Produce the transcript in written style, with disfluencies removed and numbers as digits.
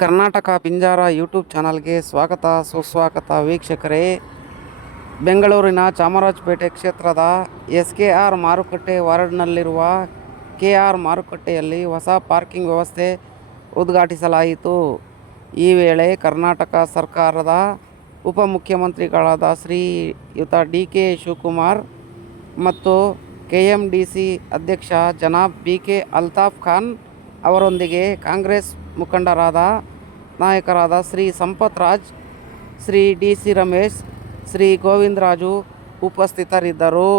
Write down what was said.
Karnataka Pinjara YouTube ಚಾನಲ್ಗೆ ಸ್ವಾಗತ ಸುಸ್ವಾಗತ ವೀಕ್ಷಕರೇ. ಬೆಂಗಳೂರಿನ ಚಾಮರಾಜಪೇಟೆ ಕ್ಷೇತ್ರದ SKR ಮಾರುಕಟ್ಟೆ ವಾರ್ಡ್ನಲ್ಲಿರುವ KR ಮಾರುಕಟ್ಟೆಯಲ್ಲಿ ಹೊಸ ಪಾರ್ಕಿಂಗ್ ವ್ಯವಸ್ಥೆ ಉದ್ಘಾಟಿಸಲಾಯಿತು. ಈ ವೇಳೆ ಕರ್ನಾಟಕ ಸರ್ಕಾರದ ಉಪಮುಖ್ಯಮಂತ್ರಿಗಳಾದ ಶ್ರೀಯುತ DK ಶಿವಕುಮಾರ್ ಮತ್ತು KMDC ಅಧ್ಯಕ್ಷ ಜನಾಬ್ BK ಅಲ್ತಾಫ್ ಖಾನ್ ಅವರೊಂದಿಗೆ ಕಾಂಗ್ರೆಸ್ ಮುಖಂಡರಾದ ನಾಯಕರಾದ ಶ್ರೀ ಸಂಪತ್ ರಾಜ್, ಶ್ರೀ DC ರಮೇಶ್, ಶ್ರೀ ಗೋವಿಂದರಾಜು ಉಪಸ್ಥಿತರಿದ್ದರು.